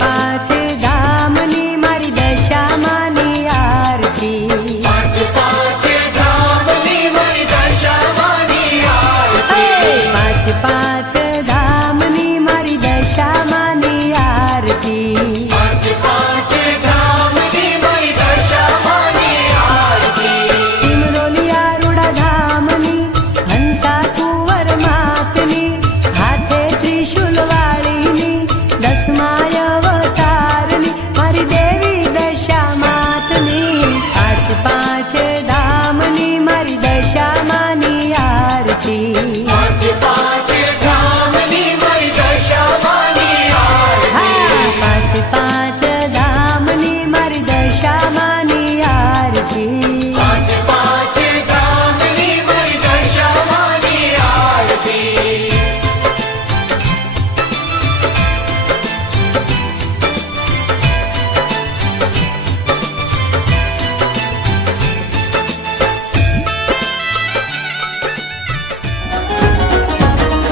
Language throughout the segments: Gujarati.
પાંચ ધામની મારી દશામાની આરતી પાંચ ધામની મારી દશામાની આરતી પાંચ ધામની મારી દશામાની આરતી પાંચ ધામની મારી દશામાની આરતી ટીમરોલિયા રૂડા ધામની હંસા કુંવર માતની હાથે ત્રિશુલ વાળીની દસમાય અવતારની મારી દેવી દશા માતની પાંચ ધામની મારી દશામાની આરતી પાંચ ધામની મારી દશામાની આરતી પાંચ ધામની મારી દશામાની આરતી પાંચ ધામની મારી દશામાની આરતી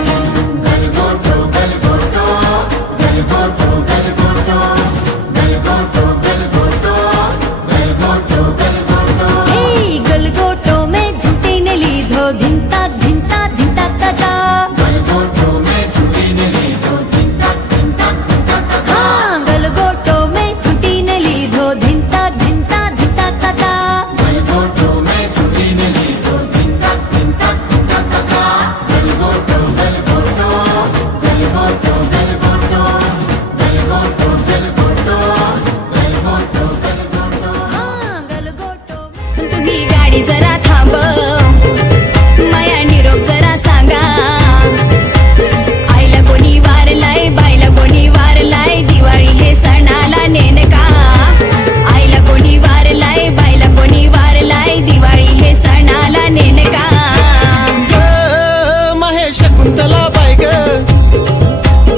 ગલગોટો ગલગોટો ગલગોટો ગલગોટો ગલગોટો ગલગોટો ગલગોટો ગલગોટો એ ગલગોટો મેં ઝૂંટીને લીધો ધીંતા ધીંતા ધીંતા તાતા ગલગોટો મેં ઝૂંટીને લીધો ધીંતા ધીંતા ધીંતા તાતા હા ગલગોટો મેં ઝૂંટીને લીધો ધીંતા ધીંતા ધીંતા તાતા ગલગોટો મેં ઝૂંટીને લીધો ધીંતા ધીંતા ધીંતા તાતા ગલગોટો ગલગોટો ગલગોટો ગલગોટો ગલગોટો ગલગોટો ગલગોટો ગલગોટો હા ગલગોટો तुम्ही गाडी जरा थांब माया निरोप जरा सांगा आईला कोणी वारलाय बाईला कोणी वारलाय दिवाळी हे सणाला नेनका आईला कोणी वारलाय बाईला कोणी वारलाय दिवाळी हे सणाला नेनका महेश कुंतला बाय ग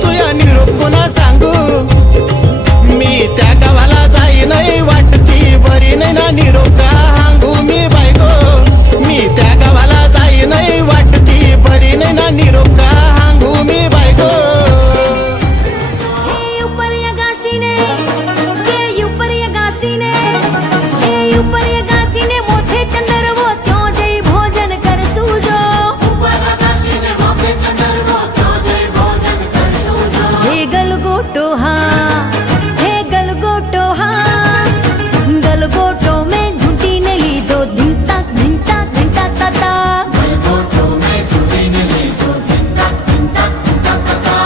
तुया निरोप कोणा सांगू मी त्या गावाला जाई नाही वाटती बरी नाही ना निरोप का हांगू मी बायको मी त्या गावाला जाई नाही वाटती बरी नाही ना निरोप का हांगू मी बायको हे ऊपर या गाशीने हे ऊपर या गाशीने हे ऊपर या गाशीने मोठे चंद्रवो त्यो जय भोजन कर सूजो ઉપરઆકાશીને મોખે ચંદ્રવો થયો જય ભોજન કરશું જો हे गलगोटो हाँ हे गलगोटो हाँ गलगोटो में झूठीने लीधो धींता धींता धींता ताता ગલગોટો મેં ઝૂંટીને લીધો ધીંતા ધીંતા ધીંતા તાતા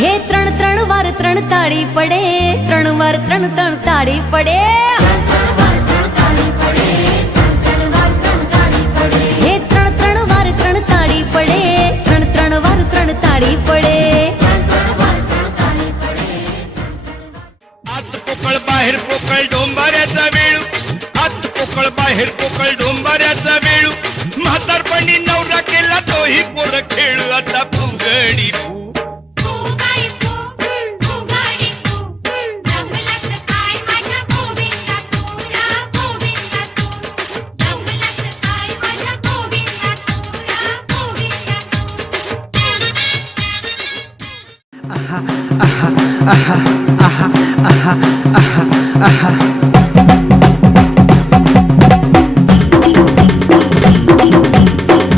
हे त्रण त्रण वार त्रण ताળી પડે ત્રણ વાર ત્રણ ત્રણ તાળી પડે હે ત્રણ ત્રણ વાર ત્રણ તાળી પડે ત્રણ ત્રણ વાર ત્રણ તાળી પડે आत पोकळ बाहेर पोकळ डोंबाऱ्याचा वेळू आत पोकळ बाहेर पोकळ डोंबाऱ्याचा वेळू म्हातारपणी नवरा केला तोही पोर खेळू आता फुगडी फू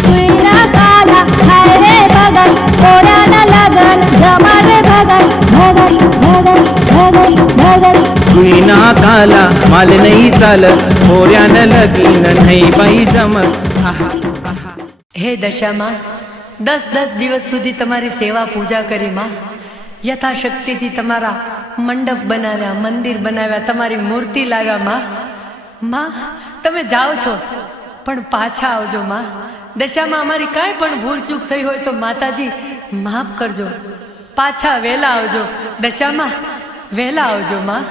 कुईना काला हाय रे भगन कोण्यानं लगन जमा रे भगन भगन भगन भगन भगन कुईना काला माल नाही चालत पोऱ्यानं लगीन नाही बाई जमत હે દશામાં 10 દિવસ સુધી તમારી સેવા પૂજા કરી માં યથાશક્તિથી તમારા મંડપ બનાવ્યા મંદિર બનાવ્યા તમારી મૂર્તિ લાવ્યા માં તમે જાઓ છો પણ પાછા આવજો માં દશામાં અમારી કાંઈ પણ ભૂલ ચૂક થઈ હોય તો માતાજી માફ કરજો પાછા વેલા આવજો દશામાં વેલા આવજો માં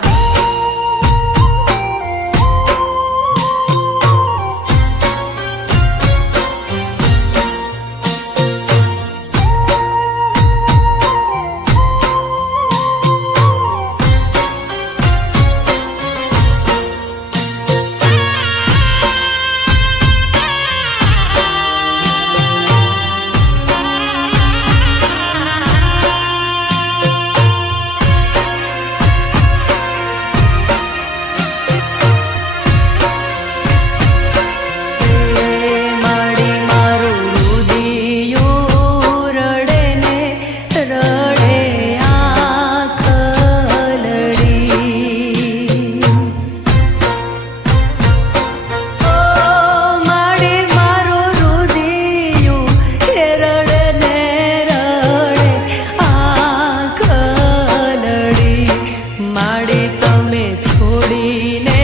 માડી તમે છોડીને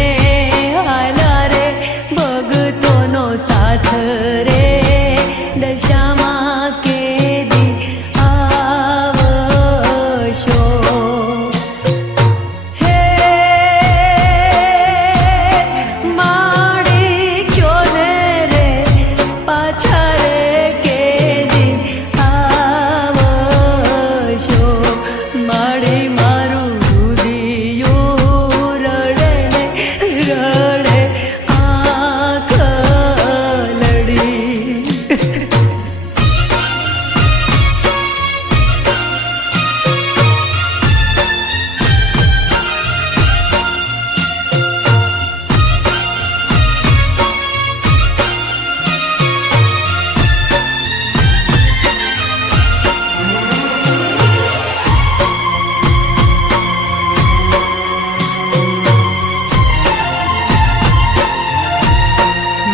હાલા રે ભગતોનો સાથ રે દશામાં કેદી આવશો હે માડી ક્યો ને રે પાછા રે કેદી આવશો માડી મારું રુધિયું રડે ને રડે આંખ લડી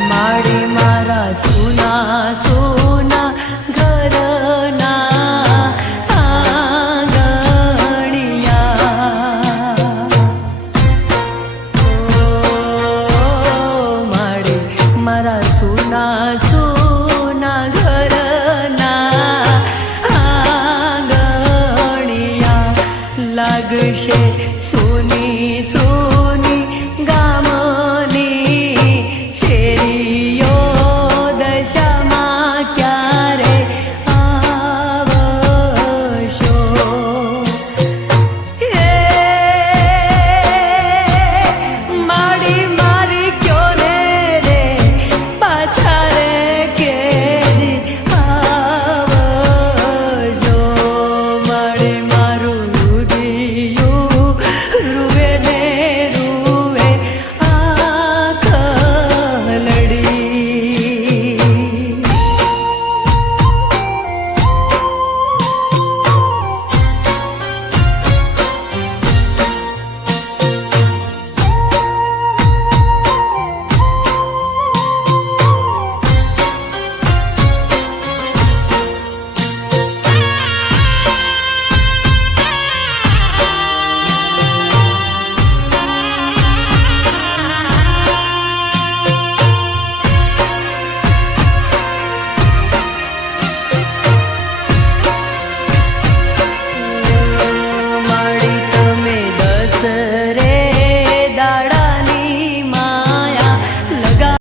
માડી મારા સોના સોના ઘરના આંગણિયા માડી મારા સોના સોના ઘરના આંગણિયા લાગશે સોની